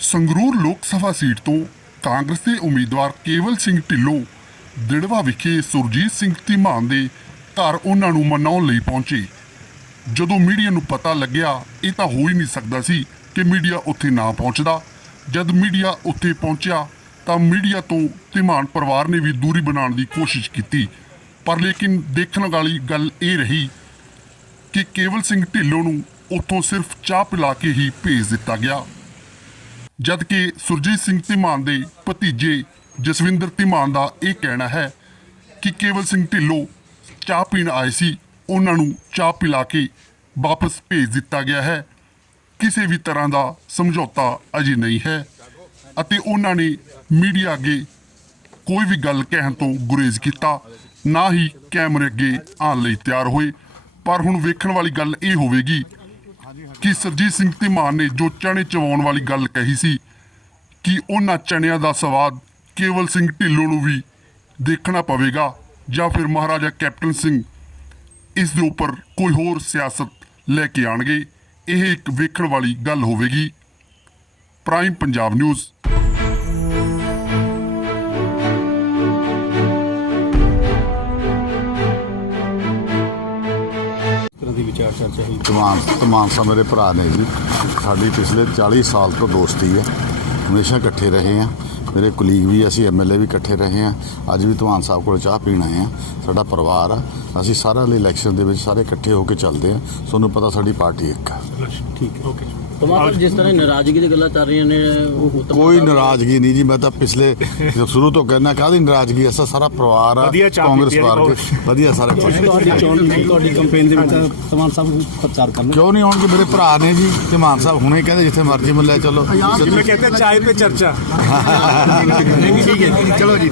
ਸੰਗਰੂਰ ਲੋਕ ਸਭਾ ਸੀਟ ਤੋਂ ਕਾਂਗਰਸ ਦੇ ਉਮੀਦਵਾਰ ਕੇਵਲ ਸਿੰਘ ਢਿੱਲੋਂ, ਦਿੜਵਾ ਵਿਖੇ ਸੁਰਜੀਤ ਸਿੰਘ ਧੀਮਾਨ ਦੇ ਘਰ ਉਹਨਾਂ ਨੂੰ ਮਨਾਉਣ ਲਈ ਪਹੁੰਚੇ। ਜਦੋਂ ਮੀਡੀਆ ਨੂੰ ਪਤਾ ਲੱਗਿਆ, ਇਹ ਤਾਂ ਹੋ ਹੀ ਨਹੀਂ ਸਕਦਾ ਸੀ ਕਿ ਮੀਡੀਆ ਉੱਥੇ ਨਾ ਪਹੁੰਚਦਾ। ਜਦ ਮੀਡੀਆ ਉੱਥੇ ਪਹੁੰਚਿਆ, ਤਾਂ ਮੀਡੀਆ ਤੋਂ ਧੀਮਾਨ ਪਰਿਵਾਰ ਨੇ ਵੀ ਦੂਰੀ ਬਣਾਉਣ ਦੀ ਕੋਸ਼ਿਸ਼ ਕੀਤੀ। ਪਰ ਲੇਕਿਨ ਦੇਖਣ ਵਾਲੀ ਗੱਲ ਇਹ ਰਹੀ ਕਿ ਕੇਵਲ ਸਿੰਘ ਢਿੱਲੋਂ ਨੂੰ ਉੱਥੋਂ ਸਿਰਫ ਚਾਹ ਪਿਲਾ ਕੇ ਹੀ ਭੇਜ ਦਿੱਤਾ ਗਿਆ। ਜਦਕਿ ਸੁਰਜੀਤ ਸਿੰਘ ਧੀਮਾਨ ਦੇ ਭਤੀਜੇ ਜਸਵਿੰਦਰ ਧੀਮਾਨ ਦਾ ਇਹ ਕਹਿਣਾ ਹੈ ਕਿ ਕੇਵਲ ਸਿੰਘ ਢਿੱਲੋਂ ਚਾਹ ਪੀਣ ਆਏ ਸੀ, ਉਹਨਾਂ ਨੂੰ ਚਾਹ ਪਿਲਾ ਕੇ ਵਾਪਸ ਭੇਜ ਦਿੱਤਾ ਗਿਆ ਹੈ। ਕਿਸੇ ਵੀ ਤਰ੍ਹਾਂ ਦਾ ਸਮਝੌਤਾ ਅਜੇ ਨਹੀਂ ਹੈ ਅਤੇ ਉਹਨਾਂ ਨੇ ਮੀਡੀਆ ਅੱਗੇ ਕੋਈ ਵੀ ਗੱਲ ਕਹਿਣ ਤੋਂ ਗੁਰੇਜ਼ ਕੀਤਾ, ਨਾ ਹੀ ਕੈਮਰੇ ਅੱਗੇ ਆਉਣ ਲਈ ਤਿਆਰ ਹੋਏ। ਪਰ ਹੁਣ ਵੇਖਣ ਵਾਲੀ ਗੱਲ ਇਹ ਹੋਵੇਗੀ ਕਿ ਸਰਜੀਤ ਸਿੰਘ ਧੀਮਾਨ ਨੇ ਜੋ ਚਣੇ ਚਵਾਉਣ ਵਾਲੀ ਗੱਲ ਕਹੀ ਸੀ ਕਿ ਉਹਨਾਂ ਚਣਿਆਂ ਦਾ ਸਵਾਦ ਕੇਵਲ ਸਿੰਘ ਢਿੱਲੋਂ ਨੂੰ ਵੀ ਦੇਖਣਾ ਪਵੇਗਾ ਜਾਂ ਫਿਰ ਮਹਾਰਾਜਾ ਕੈਪਟਨ ਸਿੰਘ ਇਸ ਦੇ ਉੱਪਰ ਕੋਈ ਹੋਰ ਸਿਆਸਤ ਲੈ ਕੇ ਆਣਗੇ ਇਹ ਇੱਕ ਵੇਖਣ ਵਾਲੀ ਗੱਲ ਹੋਵੇਗੀ। ਪ੍ਰਾਈਮ ਪੰਜਾਬ ਨਿਊਜ਼ ਤਰ੍ਹਾਂ ਦੀ ਵਿਚਾਰ ਚਰਚਾ ਹੋਈ ਤਮਾਨ ਤਮਾਨ ਸਾਹਿਬ ਮੇਰੇ ਭਰਾ ਨੇ ਜੀ। ਸਾਡੀ ਪਿਛਲੇ 40 ਸਾਲ ਤੋਂ ਦੋਸਤੀ ਹੈ ਹਮੇਸ਼ਾ ਇਕੱਠੇ ਰਹੇ ਆ। ਮੇਰੇ ਕੁਲੀਗ ਵੀ ਅਸੀਂ ਐਮਐਲਏ ਵੀ ਇਕੱਠੇ ਰਹੇ ਆ। ਅੱਜ ਵੀ ਤਮਾਨ ਸਾਹਿਬ ਕੋਲ ਚਾਹ ਪੀਣ ਆਏ ਆ। ਸਾਡਾ ਪਰਿਵਾਰ ਆ। ਅਸੀਂ ਸਾਰਿਆਂ ਲਈ ਇਲੈਕਸ਼ਨ ਦੇ ਵਿੱਚ ਸਾਰੇ ਇਕੱਠੇ ਹੋ ਕੇ ਚੱਲਦੇ ਆ। ਤੁਹਾਨੂੰ ਪਤਾ ਸਾਡੀ ਪਾਰਟੀ ਇੱਕ ਆ। ਠੀਕ ਹੈ ਓਕੇ ਕੋਈ ਨਾਰਾਜ਼ਗੀ ਨਹੀਂ ਜੀ ਮੈਂ ਤਾਂ ਪਿਛਲੇ ਸ਼ੁਰੂ ਤੋਂ ਕਹਿੰਦਾ ਕਾਹਦੀ ਨਾਰਾਜ਼ਗੀ ਅਸਾਂ ਸਾਰਾ ਪਰਿਵਾਰ ਆ ਕਾਂਗਰਸ ਪਾਰਟੀ। ਵਧੀਆ ਸਾਰਾ ਤੁਹਾਡੀ ਚੋਣ ਤੁਹਾਡੀ ਕੰਪੇਨ ਦੇ ਵਿੱਚ ਤਮਾਨ ਸਾਹਿਬ ਪ੍ਰਚਾਰ ਕਰਨਾ। ਕਿਉਂ ਨਹੀਂ ਆਉਣਗੇ? ਮੇਰੇ ਭਰਾ ਨੇ ਜੀ ਤੇ ਮਾਨ ਸਾਹਿਬ ਹੁਣੇ ਕਹਿੰਦੇ ਜਿੱਥੇ ਮਰਜ਼ੀ ਮਿਲਿਆ ਚਲੋ। ਜਿਵੇਂ ਕਹਿੰਦੇ ਚਾਹੇ ਤੇ ਚਰਚਾ। ਠੀਕ ਹੈ ਚਲੋ ਜੀ।